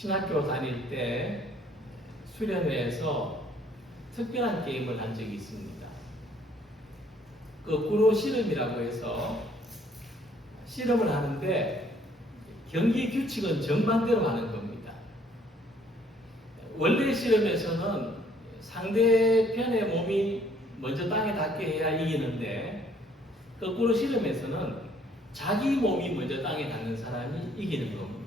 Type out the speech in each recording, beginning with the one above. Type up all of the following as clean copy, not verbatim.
신학교 다닐 때 수련회에서 특별한 게임을 한 적이 있습니다. 거꾸로 씨름이라고 해서 씨름을 하는데 경기 규칙은 정반대로 하는 겁니다. 원래 씨름에서는 상대편의 몸이 먼저 땅에 닿게 해야 이기는데, 거꾸로 씨름에서는 자기 몸이 먼저 땅에 닿는 사람이 이기는 겁니다.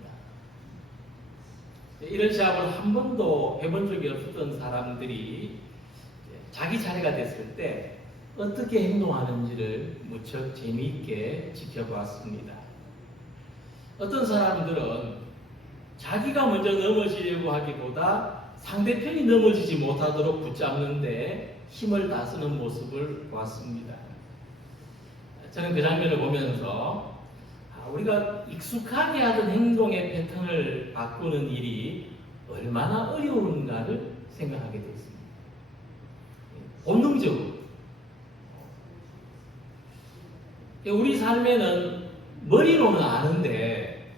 이런 시합을 한 번도 해본 적이 없었던 사람들이 자기 차례가 됐을 때 어떻게 행동하는지를 무척 재미있게 지켜보았습니다. 어떤 사람들은 자기가 먼저 넘어지려고 하기보다 상대편이 넘어지지 못하도록 붙잡는데 힘을 다쓰는 모습을 보았습니다. 저는 그 장면을 보면서 우리가 익숙하게 하던 행동의 패턴을 바꾸는 일이 얼마나 어려운가를 생각하게 됐습니다. 본능적으로 우리 삶에는 머리로는 아는데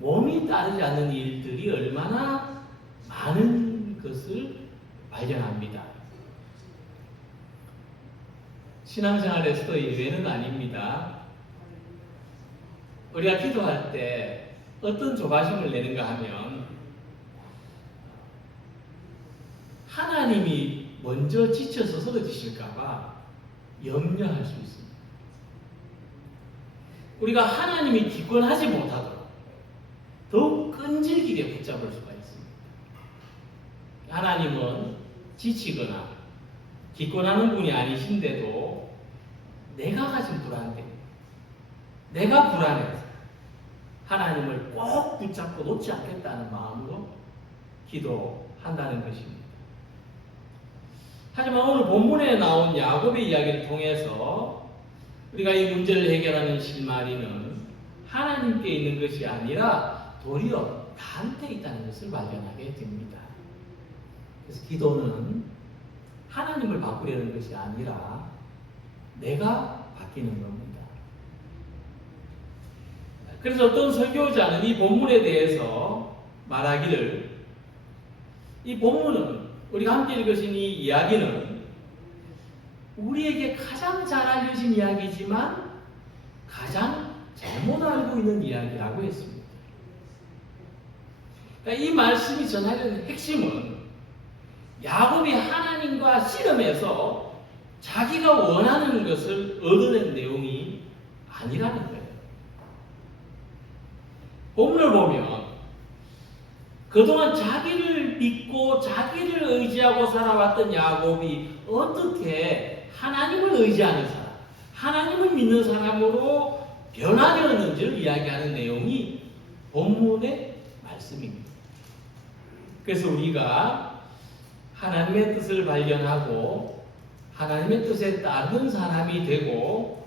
몸이 따르지 않는 일들이 얼마나 많은 것을 발견합니다. 신앙생활에서도 예외는 아닙니다. 우리가 기도할 때 어떤 조바심을 내는가 하면 하나님이 먼저 지쳐서 쓰러지실까봐 염려할 수 있습니다. 우리가 하나님이 기권하지 못하도록 더욱 끈질기게 붙잡을 수가 있습니다. 하나님은 지치거나 기권하는 분이 아니신데도 내가 가진 불안 때문에, 내가 불안해서 하나님을 꼭 붙잡고 놓지 않겠다는 마음으로 기도한다는 것입니다. 하지만 오늘 본문에 나온 야곱의 이야기를 통해서 우리가 이 문제를 해결하는 실마리는 하나님께 있는 것이 아니라 도리어 나한테 있다는 것을 발견하게 됩니다. 그래서 기도는 하나님을 바꾸려는 것이 아니라 내가 바뀌는 겁니다. 그래서 어떤 설교자는 이 본문에 대해서 말하기를, 이 본문은 우리가 함께 읽으신 이 이야기는 우리에게 가장 잘 알려진 이야기지만 가장 잘못 알고 있는 이야기라고 했습니다. 그러니까 이 말씀이 전하려는 핵심은 야곱이 하나님과 씨름해서 자기가 원하는 것을 얻어낸 내용이 아니라는 거예요. 본문을 보면 그동안 자기를 믿고 자기를 의지하고 살아왔던 야곱이 어떻게 하나님을 의지하는 사람, 하나님을 믿는 사람으로 변화되었는지를 이야기하는 내용이 본문의 말씀입니다. 그래서 우리가 하나님의 뜻을 발견하고 하나님의 뜻에 따르는 사람이 되고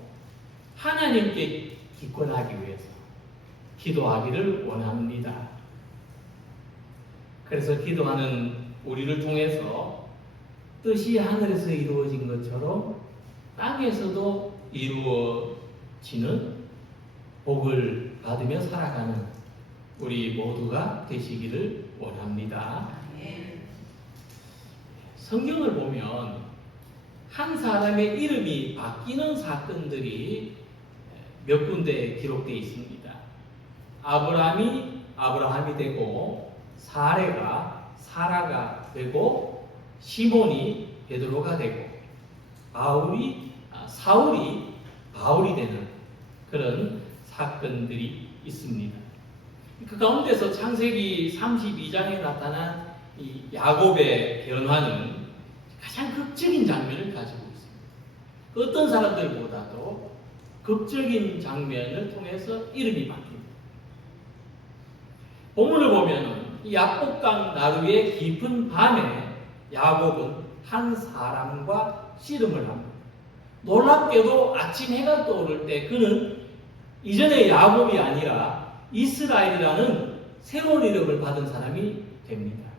하나님께 기권하기 위해서 기도하기를 원합니다. 그래서 기도하는 우리를 통해서 뜻이 하늘에서 이루어진 것처럼 땅에서도 이루어지는 복을 받으며 살아가는 우리 모두가 되시기를 원합니다. 성경을 보면 한 사람의 이름이 바뀌는 사건들이 몇 군데 기록되어 있습니다. 아브라함이 되고, 사레가 사라가 되고, 시몬이 베드로가 되고, 사울이 바울이 되는 그런 사건들이 있습니다. 그 가운데서 창세기 32장에 나타난 이 야곱의 변화는 가장 극적인 장면을 가지고 있습니다. 어떤 사람들보다도 극적인 장면을 통해서 이름이 바뀝니다. 본문을 보면은 이 야복강 나루의 깊은 밤에 야곱은 한 사람과 씨름을 합니다. 놀랍게도 아침 해가 떠오를 때 그는 이전의 야곱이 아니라 이스라엘이라는 새로운 이름을 받은 사람이 됩니다.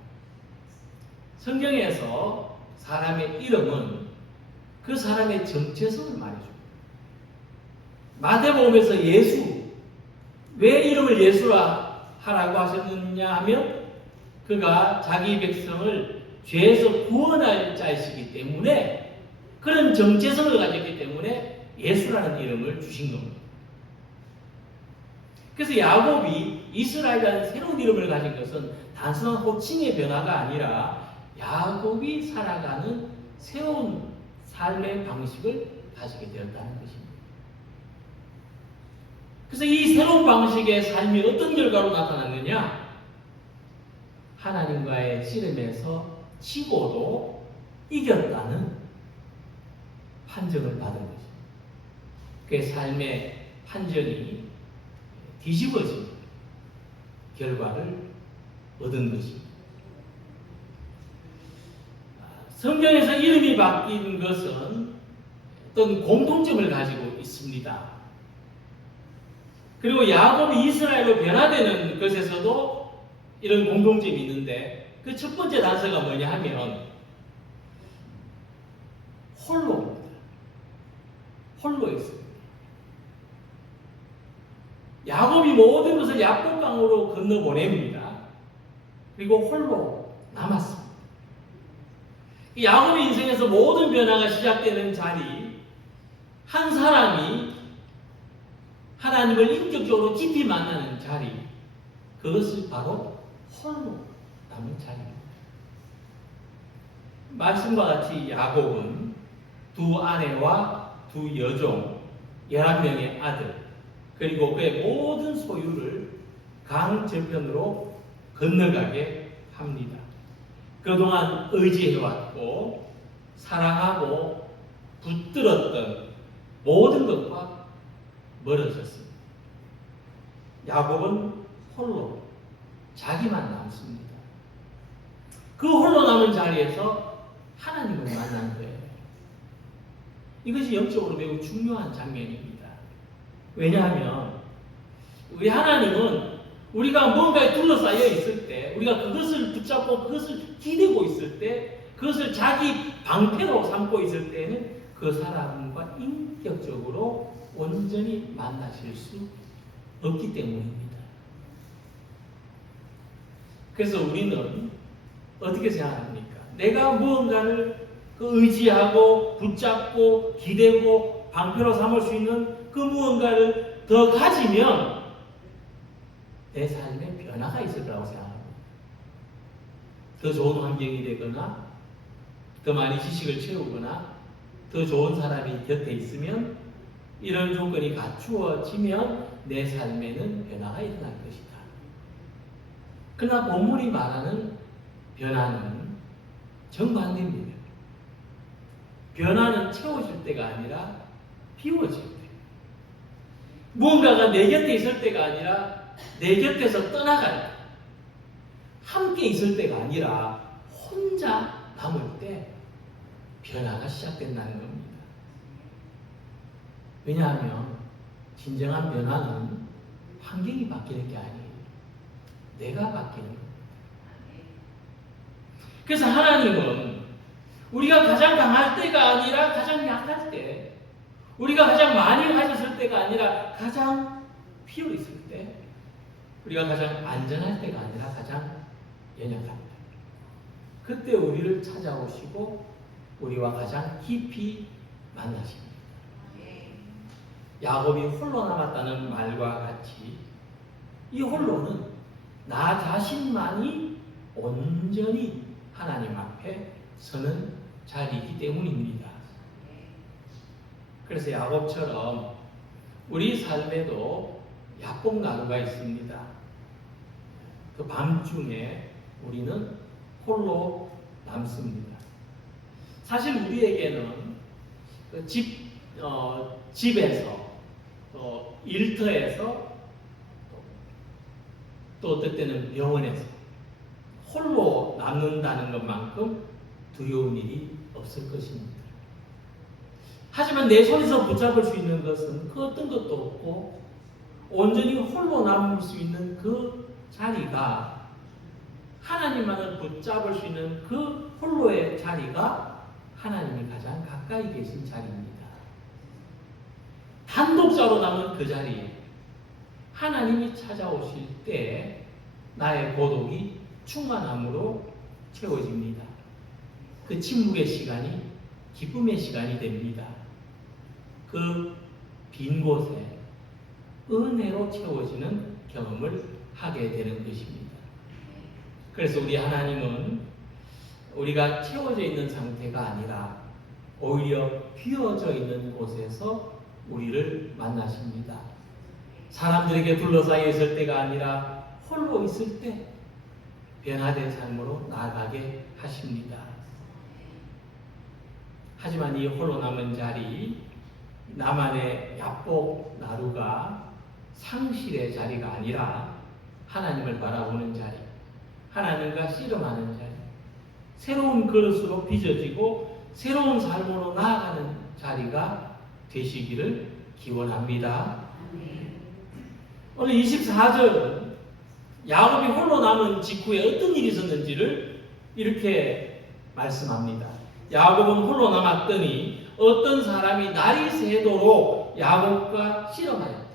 성경에서 사람의 이름은 그 사람의 정체성을 말해줍니다. 마태복음에서 예수, 왜 이름을 예수라 하라고 하셨느냐 하면 그가 자기 백성을 죄에서 구원할 자이시기 때문에 그런 정체성을 가졌기 때문에 예수라는 이름을 주신 겁니다. 그래서 야곱이 이스라엘이라는 새로운 이름을 가진 것은 단순한 호칭의 변화가 아니라 야곱이 살아가는 새로운 삶의 방식을 가지게 되었다는 것입니다. 그래서 이 새로운 방식의 삶이 어떤 결과로 나타났느냐? 하나님과의 씨름에서 치고도 이겼다는 판정을 받은 것입니다. 그의 삶의 판정이 뒤집어진 결과를 얻은 것입니다. 성경에서 이름이 바뀐 것은 어떤 공통점을 가지고 있습니다. 그리고 야곱이 이스라엘로 변화되는 것에서도 이런 공통점이 있는데 그 첫 번째 단서가 뭐냐 하면 홀로입니다. 홀로였습니다. 야곱이 모든 것을 약속강으로 건너보냅니다. 그리고 홀로 남았습니다. 야곱의 인생에서 모든 변화가 시작되는 자리, 한 사람이 하나님을 인격적으로 깊이 만나는 자리, 그것을 바로 홀로 남은 자리입니다. 말씀과 같이 야곱은 두 아내와 두 여종, 11명의 아들, 그리고 그의 모든 소유를 강 저편으로 건너가게 합니다. 그동안 의지해왔고 사랑하고 붙들었던 모든 것과 멀어졌습니다. 야곱은 홀로 자기만 남습니다. 그 홀로 남은 자리에서 하나님을 만난 거예요. 이것이 영적으로 매우 중요한 장면입니다. 왜냐하면 우리 하나님은 우리가 뭔가에 둘러싸여 있을 때, 우리가 그것을 붙잡고 그것을 기대고 있을 때, 그것을 자기 방패로 삼고 있을 때는 그 사람과 인격적으로 온전히 만나실 수 없기 때문입니다. 그래서 우리는 어떻게 생각합니까? 내가 무언가를 의지하고 붙잡고 기대고 방패로 삼을 수 있는 그 무언가를 더 가지면 내 삶에 변화가 있을 거라고 생각합니다. 더 좋은 환경이 되거나 더 많이 지식을 채우거나 더 좋은 사람이 곁에 있으면 이런 조건이 갖추어지면 내 삶에는 변화가 일어날 것이다. 그러나 본문이 말하는 변화는 정반대입니다. 변화는 채워질 때가 아니라 비워질 때. 무언가가 내 곁에 있을 때가 아니라 내 곁에서 떠나갈 때. 함께 있을 때가 아니라 혼자 남을 때 변화가 시작된다는 겁니다. 왜냐하면 진정한 변화는 환경이 바뀌는 게 아니에요. 내가 바뀌는 겁니다. 그래서 하나님은 우리가 가장 강할 때가 아니라 가장 약할 때, 우리가 가장 많이 가졌을 때가 아니라 가장 비어 있을 때, 우리가 가장 안전할 때가 아니라 가장 연약할 때, 그때 우리를 찾아오시고 우리와 가장 깊이 만나십니다. 야곱이 홀로 남았다는 말과 같이 이 홀로는 나 자신만이 온전히 하나님 앞에 서는 자리이기 때문입니다. 그래서 야곱처럼 우리 삶에도 약봉나루가 있습니다. 그 밤중에 우리는 홀로 남습니다. 사실 우리에게는 그 집에서 일터에서 또 어떨 때는 병원에서 홀로 남는다는 것만큼 두려운 일이 없을 것입니다. 하지만 내 손에서 붙잡을 수 있는 것은 그 어떤 것도 없고 온전히 홀로 남을 수 있는 그 자리가, 하나님만을 붙잡을 수 있는 그 홀로의 자리가 하나님이 가장 가까이 계신 자리입니다. 단독자로 남은 그 자리에 하나님이 찾아오실 때 나의 고독이 충만함으로 채워집니다. 그 침묵의 시간이 기쁨의 시간이 됩니다. 그 빈 곳에 은혜로 채워지는 경험을 하게 되는 것입니다. 그래서 우리 하나님은 우리가 채워져 있는 상태가 아니라 오히려 비어져 있는 곳에서 우리를 만나십니다. 사람들에게 둘러싸여 있을 때가 아니라 홀로 있을 때 변화된 삶으로 나아가게 하십니다. 하지만 이 홀로 남은 자리, 나만의 야복 나루가 상실의 자리가 아니라 하나님을 바라보는 자리, 하나님과 씨름하는 자리, 새로운 그릇으로 빚어지고 새로운 삶으로 나아가는 자리가 되시기를 기원합니다. 오늘 24절은 야곱이 홀로 남은 직후에 어떤 일이 있었는지를 이렇게 말씀합니다. 야곱은 홀로 남았더니 어떤 사람이 날이 새도록 야곱과 씨름하였다.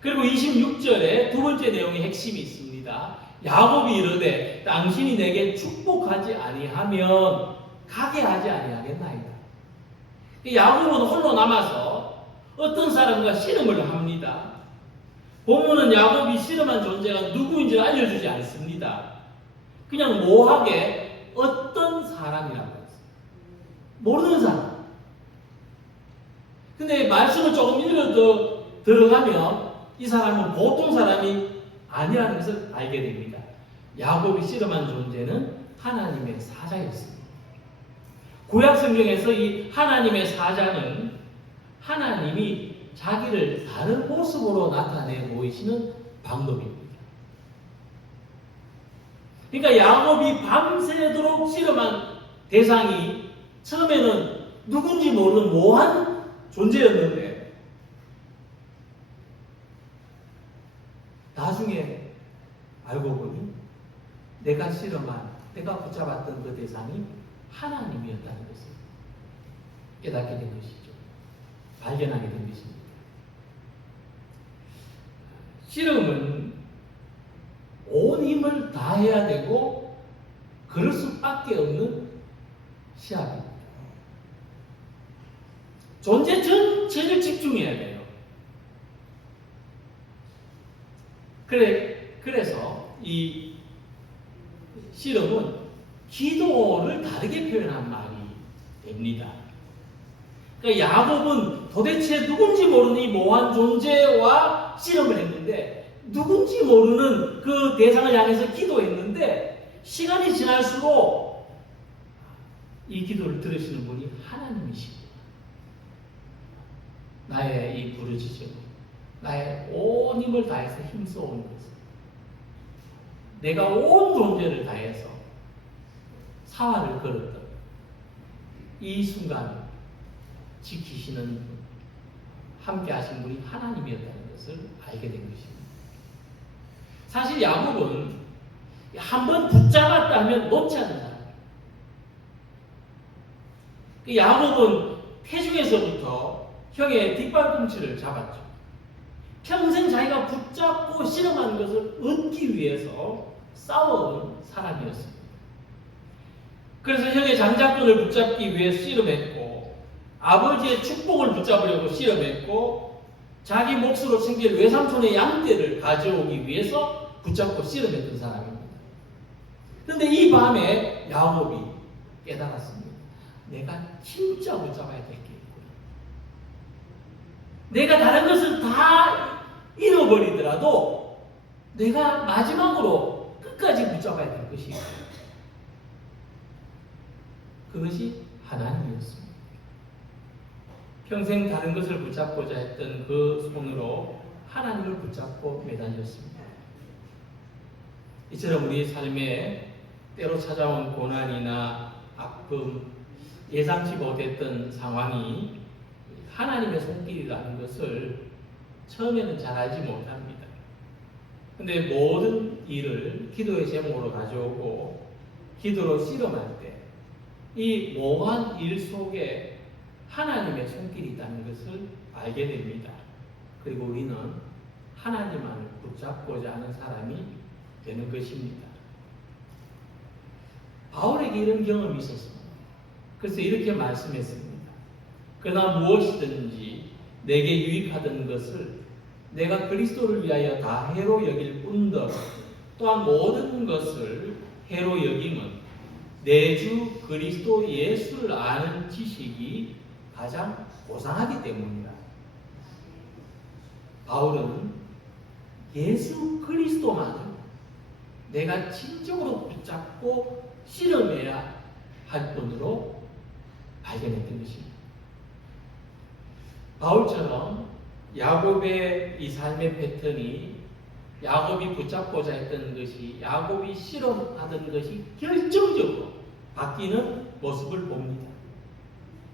그리고 26절에 두 번째 내용의 핵심이 있습니다. 야곱이 이르되 당신이 내게 축복하지 아니하면 가게 하지 아니하겠나이다. 야곱은 홀로 남아서 어떤 사람과 씨름을 합니다. 본문은 야곱이 씨름한 존재가 누구인지 알려주지 않습니다. 그냥 모호하게 어떤 사람이라고 했어요. 모르는 사람. 근데 말씀을 조금 읽어 들어가면 이 사람은 보통 사람이 아니라는 것을 알게 됩니다. 야곱이 씨름한 존재는 하나님의 사자였습니다. 구약 성경에서 이 하나님의 사자는 하나님이 자기를 다른 모습으로 나타내 보이시는 방법입니다. 그러니까 야곱이 밤새도록 씨름한 대상이 처음에는 누군지 모르는 모호한 존재였는데 나중에 알고 보니 내가 씨름한, 내가 붙잡았던 그 대상이 하나님이었다는 것을 깨닫게 된 것이죠. 발견하게 된 것입니다. 씨름은 온 힘을 다해야 되고 그럴 수밖에 없는 시합입니다. 존재 전체를 집중해야 돼요. 그래서 이 씨름은 기도를 다르게 표현한 말이 됩니다. 그러니까 야곱은 도대체 누군지 모르는 이 모호한 존재와 씨름을 했는데 누군지 모르는 그 대상을 향해서 기도했는데 시간이 지날수록 이 기도를 들으시는 분이 하나님이시고 나의 이 부르짖음, 나의 온 힘을 다해서 힘써온 것을 내가 온 존재를 다해서 사활을 걸었던 이 순간 지키시는 분, 함께 하신 분이 하나님이었다는 것을 알게 된 것입니다. 사실 야곱은 한번 붙잡았다 하면 놓지 않는 사람이에요. 야곱은 태중에서부터 형의 뒷발꿈치를 잡았죠. 평생 자기가 붙잡고 씨름하는 것을 얻기 위해서 싸워온 사람이었습니다. 그래서 형의 장자권을 붙잡기 위해 씨름했고 아버지의 축복을 붙잡으려고 씨름했고 자기 몫으로 생길 외삼촌의 양떼를 가져오기 위해서 붙잡고 씨름했던 사람입니다. 그런데 이 밤에 야곱이 깨달았습니다. 내가 진짜 붙잡아야 될 게 있구나. 내가 다른 것을 다 잃어버리더라도 내가 마지막으로 끝까지 붙잡아야 될 것이 있구나. 그것이 하나님이었습니다. 평생 다른 것을 붙잡고자 했던 그 손으로 하나님을 붙잡고 매달렸습니다. 이처럼 우리 삶에 때로 찾아온 고난이나 아픔, 예상치 못했던 상황이 하나님의 손길이라는 것을 처음에는 잘 알지 못합니다. 그런데 모든 일을 기도의 제목으로 가져오고 기도로 씨름할 때 이 모호한 일 속에 하나님의 손길이 있다는 것을 알게 됩니다. 그리고 우리는 하나님만을 붙잡고자 하는 사람이 되는 것입니다. 바울에게 이런 경험이 있었습니다. 그래서 이렇게 말씀했습니다. 그러나 무엇이든지 내게 유익하던 것을 내가 그리스도를 위하여 다 해로 여길 뿐더러 또한 모든 것을 해로 여김은 내 주 그리스도 예수를 아는 지식이 가장 고상하기 때문이다. 바울은 예수 그리스도만을 내가 진정으로 붙잡고 실험해야 할 뿐으로 발견했던 것입니다. 바울처럼 야곱의 이 삶의 패턴이 야곱이 붙잡고자 했던 것이 야곱이 실험하던 것이 결정적으로 바뀌는 모습을 봅니다.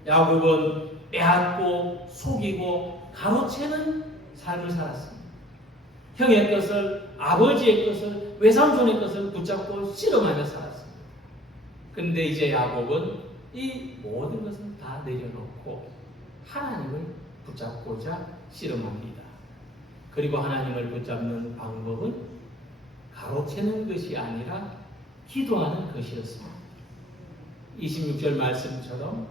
야곱은 빼앗고 속이고 가로채는 삶을 살았습니다. 형의 것을 아버지의 것을 외삼촌의 것을 붙잡고 실험하며 살았습니다. 그런데 이제 야곱은 이 모든 것을 다 내려놓고 하나님을 붙잡고자 실험합니다. 그리고 하나님을 붙잡는 방법은 가로채는 것이 아니라 기도하는 것이었습니다. 26절 말씀처럼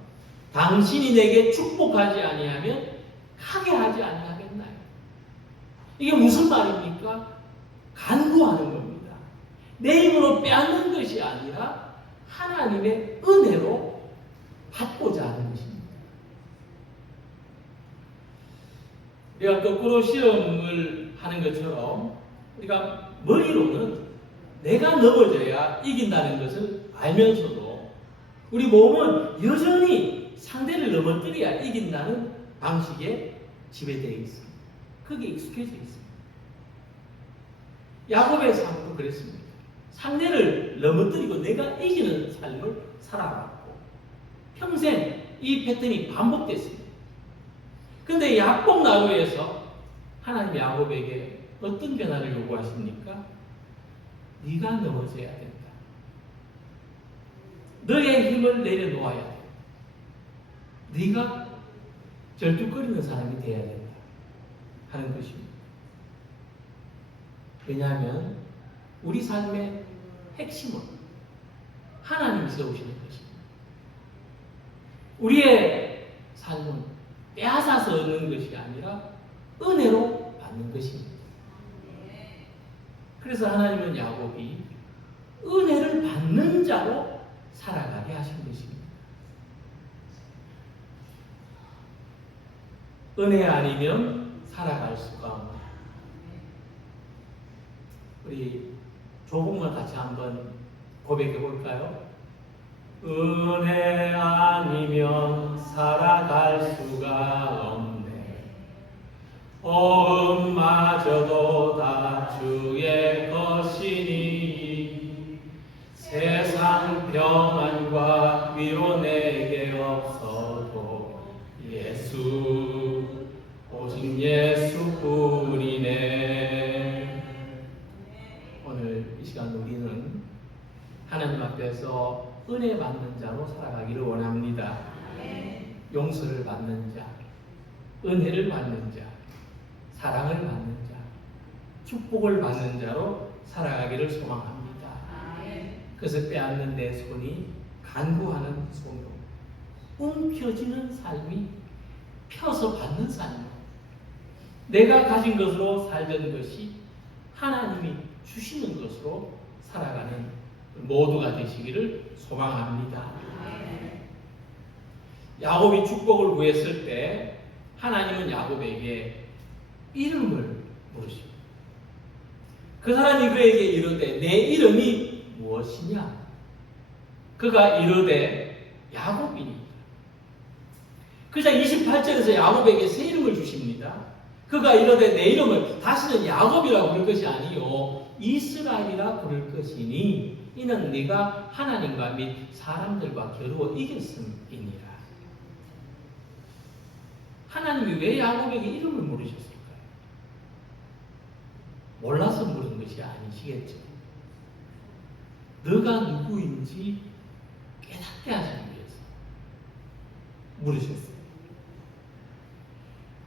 당신이 내게 축복하지 아니하면 하게 하지 아니하겠나요? 이게 무슨 말입니까? 간구하는 겁니다. 내 힘으로 빼앗는 것이 아니라 하나님의 은혜로 받고자 하는 것입니다. 우리가 거꾸로 실험을 하는 것처럼 우리가 머리로는 내가 넘어져야 이긴다는 것을 알면서도 우리 몸은 여전히 상대를 넘어뜨려야 이긴다는 방식에 지배되어 있습니다. 그게 익숙해져 있습니다. 야곱의 삶도 그랬습니다. 상대를 넘어뜨리고 내가 이기는 삶을 살아왔고 평생 이 패턴이 반복됐습니다. 그런데 야곱 나루에서 하나님이 야곱에게 어떤 변화를 요구하십니까? 네가 넘어져야 된다. 너의 힘을 내려놓아야 돼. 네가 절뚝거리는 사람이 되어야 된다 하는 것입니다. 왜냐하면 우리 삶의 핵심은 하나님이 세우시는 것입니다. 우리의 삶은 빼앗아서 얻는 것이 아니라 은혜로 받는 것입니다. 그래서 하나님은 야곱이 은혜를 받는 자로 살아가게 하신 것입니다. 은혜 아니면 살아갈 수가 없다. 우리 조국만 같이 한번 고백해 볼까요? 은혜 아니면 살아갈 수가 없네. 어음마저도 다 주의 것이니 세상 평안과 위로 내게 없어도 예수 오직 예수뿐이네. 오늘 이 시간 우리는 하나님 앞에서 은혜 받는 자로 살아가기를 원합니다. 용서를 받는 자, 은혜를 받는 자, 사랑을 받는 자, 축복을 받는 자로 살아가기를 소망합니다. 그래서 빼앗는 내 손이 간구하는 손으로 움켜쥐는 삶이 펴서 받는 삶으로 내가 가진 것으로 살던 것이 하나님이 주시는 것으로 살아가는 모두가 되시기를 소망합니다. 야곱이 축복을 구했을 때 하나님은 야곱에게 이름을 물으십니다. 그 사람이 그에게 이르되 내 이름이 무엇이냐? 그가 이르되 야곱이니라. 그자 28절에서 야곱에게 새 이름을 주십니다. 그가 이르되 내 이름을 다시는 야곱이라고 부를 것이 아니요 이스라엘이라 부를 것이니 이는 네가 하나님과 및 사람들과 겨루어 이겼음이니라. 하나님이 왜 야곱에게 이름을 물으셨을까요? 몰라서 물은 것이 아니시겠죠. 너가 누구인지 깨닫게 하시기 위해서 물으셨어요.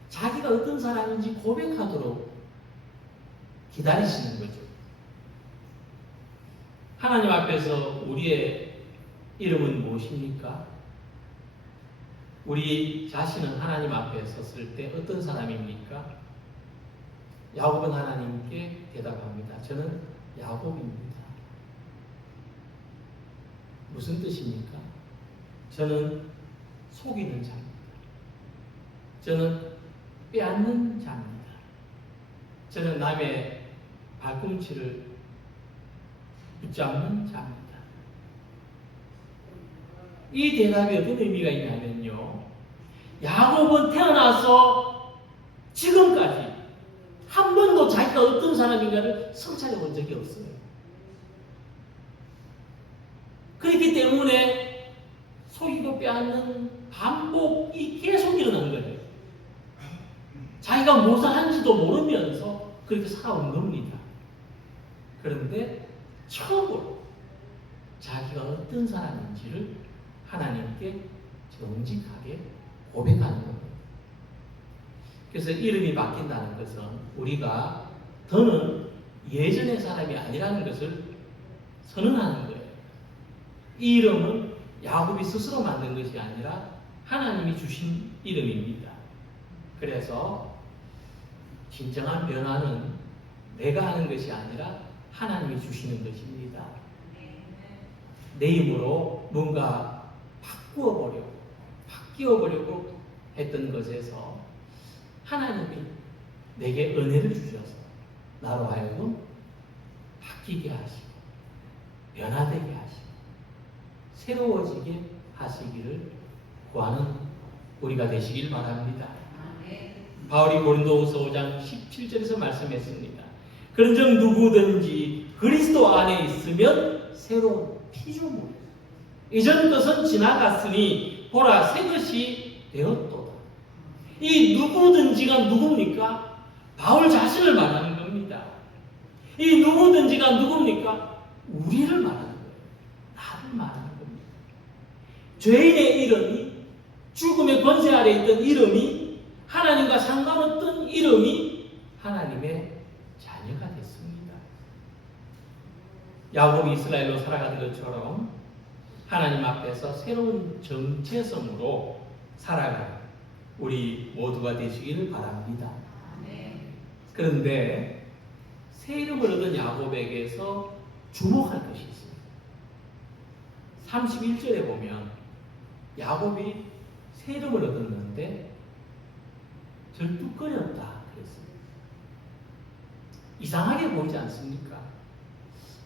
자기가 어떤 사람인지 고백하도록 기다리시는 거죠. 하나님 앞에서 우리의 이름은 무엇입니까? 우리 자신은 하나님 앞에 섰을 때 어떤 사람입니까? 야곱은 하나님께 대답합니다. 저는 야곱입니다. 무슨 뜻입니까? 저는 속이는 자입니다. 저는 빼앗는 자입니다. 저는 남의 발꿈치를 붙잡는 자입니다. 이 대답이 어떤 의미가 있냐면요, 야곱은 태어나서 지금까지 한 번도 자기가 어떤 사람인가를 성찰해 본 적이 없어요. 그렇기 때문에 속이고 빼앗는 반복이 계속 일어나는 거예요. 자기가 무엇을 하는지도 모르면서 그렇게 살아온 겁니다. 그런데 처음으로 자기가 어떤 사람인지를 하나님께 정직하게 고백하는 겁니다. 그래서 이름이 바뀐다는 것은 우리가 더는 예전의 사람이 아니라는 것을 선언하는 거예요. 이 이름은 야곱이 스스로 만든 것이 아니라 하나님이 주신 이름입니다. 그래서 진정한 변화는 내가 하는 것이 아니라 하나님이 주시는 것입니다. 내 힘으로 뭔가 바뀌어보려고 했던 것에서 하나님이 내게 은혜를 주셔서 나로 하여금 바뀌게 하시고 변화되게 하시고 새로워지게 하시기를 구하는 우리가 되시길 바랍니다. 바울이 고린도후서 5장 17절에서 말씀했습니다. 그런즉 누구든지 그리스도 안에 있으면 새로운 피조물이다. 이전 것은 지나갔으니 보라 새 것이 되었도다. 이 누구든지가 누굽니까? 바울 자신을 말하는 겁니다. 이 누구든지가 누굽니까? 우리를 말하는 거예요. 나를 말하는 겁니다. 죄인의 이름이, 죽음의 권세 아래 있던 이름이, 하나님과 상관없던 이름이 하나님의 자녀가 됐습니다. 야곱이 이스라엘로 살아가는 것처럼 하나님 앞에서 새로운 정체성으로 살아가는 우리 모두가 되시기를 바랍니다. 그런데 새 이름을 얻은 야곱에게서 주목할 것이 있습니다. 31절에 보면 야곱이 새 이름을 얻었는데 절뚝거렸다 그랬습니다. 이상하게 보이지 않습니까?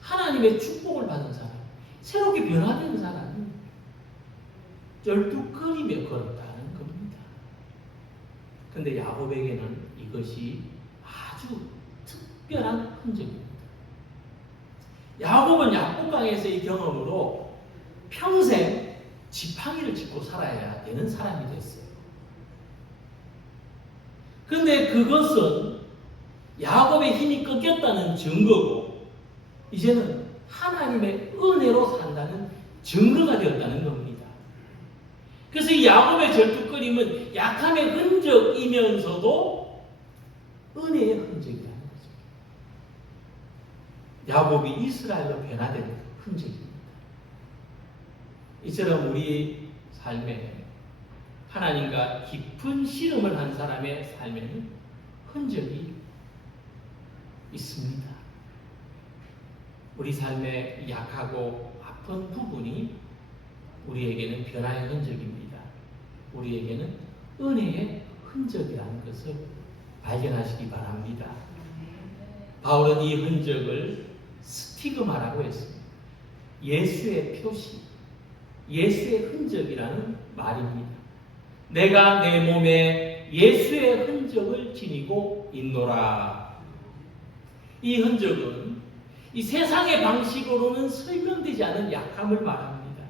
하나님의 축복을 받은 사람, 새롭게 변화된 사람이 절뚝거리며 걸었다는 겁니다. 그런데 야곱에게는 이것이 아주 특별한 흔적입니다. 야곱은 야곱강에서의 경험으로 평생 지팡이를 짚고 살아야 되는 사람이 됐어요. 그런데 그것은 야곱의 힘이 꺾였다는 증거고 이제는 하나님의 은혜로 산다는 증거가 되었다는 겁니다. 그래서 이 야곱의 절뚝거림은 약함의 흔적이면서도 은혜의 흔적이라는 거죠. 야곱이 이스라엘로 변화된 흔적입니다. 이처럼 우리 삶에 하나님과 깊은 씨름을 한 사람의 삶에는 흔적이 있습니다. 우리 삶의 약하고 아픈 부분이 우리에게는 변화의 흔적입니다. 우리에게는 은혜의 흔적이라는 것을 발견하시기 바랍니다. 바울은 이 흔적을 스티그마라고 했습니다. 예수의 표시, 예수의 흔적이라는 말입니다. 내가 내 몸에 예수의 흔적을 지니고 있노라. 이 흔적은 이 세상의 방식으로는 설명되지 않은 약함을 말합니다.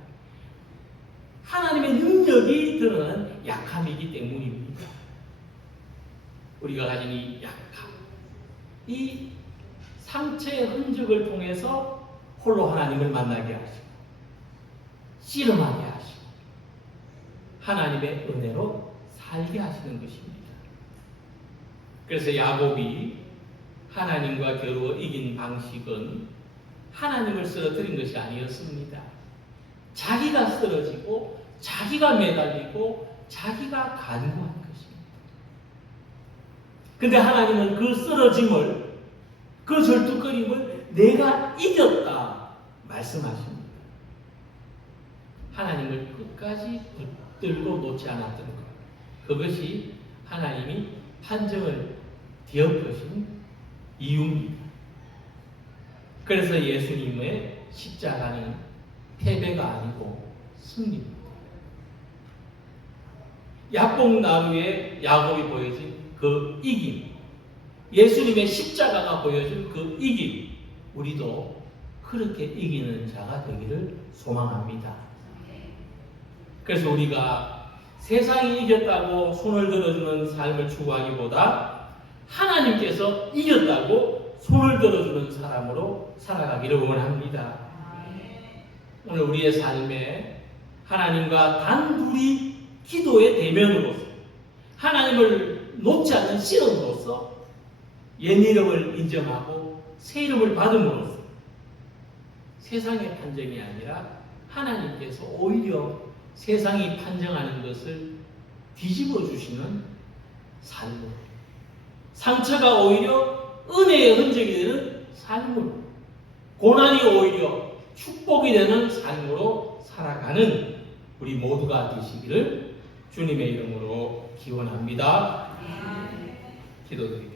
하나님의 능력이 드러나는 약함이기 때문입니다. 우리가 가진 이 약함, 이 상처의 흔적을 통해서 홀로 하나님을 만나게 하시고 씨름하게 하시고 하나님의 은혜로 살게 하시는 것입니다. 그래서 야곱이 하나님과 겨루어 이긴 방식은 하나님을 쓰러뜨린 것이 아니었습니다. 자기가 쓰러지고 자기가 매달리고 자기가 간구한 것입니다. 근데 하나님은 그 쓰러짐을, 그 절뚝거림을 내가 이겼다 말씀하십니다. 하나님을 끝까지 붙들고 놓지 않았던 것, 그것이 하나님이 판정을 뒤엎으신 이유입니다. 그래서 예수님의 십자가는 패배가 아니고 승리입니다. 야복나루에 야곱이 보여진 그 이김, 예수님의 십자가가 보여준 그 이김, 우리도 그렇게 이기는 자가 되기를 소망합니다. 그래서 우리가 세상이 이겼다고 손을 들어주는 삶을 추구하기보다 하나님께서 이겼다고 손을 들어주는 사람으로 살아가기를 원합니다. 오늘 우리의 삶에 하나님과 단둘이 기도의 대면으로서, 하나님을 놓지 않는 실험으로서 옛 이름을 인정하고 새 이름을 받음으로써 세상의 판정이 아니라 하나님께서 오히려 세상이 판정하는 것을 뒤집어 주시는 삶으로, 상처가 오히려 은혜의 흔적이 되는 삶으로, 고난이 오히려 축복이 되는 삶으로 살아가는 우리 모두가 되시기를 주님의 이름으로 기원합니다. 기도드립니다.